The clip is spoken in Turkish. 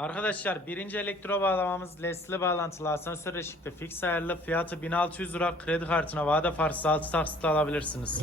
Arkadaşlar birinci elektro bağlamamız LES'li bağlantılı asansör ışıklı fix ayarlı fiyatı 1600 lira kredi kartına vade farsı 6 taksitle alabilirsiniz.